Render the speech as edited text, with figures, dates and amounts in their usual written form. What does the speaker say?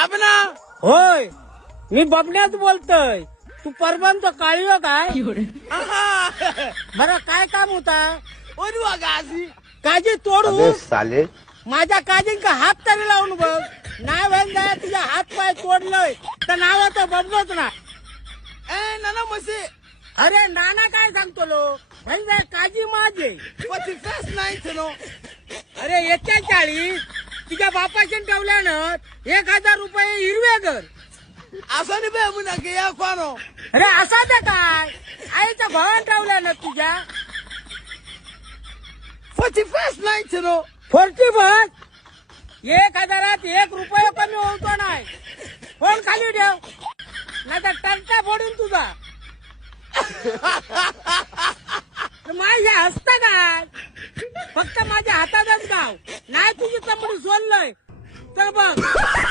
आपणा होय, मी बबण्यात बोलतोय. तू परबांचा काळीव काय? बरं काय काम होता? ओनवा गाजी काजी तोडू? साले माझ्या काजींका हात तरी लावून बघ. नाही बन जाय तुझ्या हात पाय तोडलंय तर नावाचं बबनच ना. ए नाना मसे अरे नाना काय सांगतो लो, म्हणजे काजी माझे. पती फेस नाही नो. अरे 41 तुझ्या बापाशी ठेवल्यानं 1000 रुपये हिरवे घर. असं नाही बे म्हणा की या कोणो. अरे असा ते काय आईच्या भावान ठेवल्यानं तुझ्या पती फेस नाही नो. 40 बस 1000 1 रुपये कमी होतो नाही. फोन खाली ठेव नाही तर टंटा फोडून तुझा. माझ्या हसता काय फक्त माझ्या हातातच गाव नाही तुझी चमडी सोडलंय तर बघ.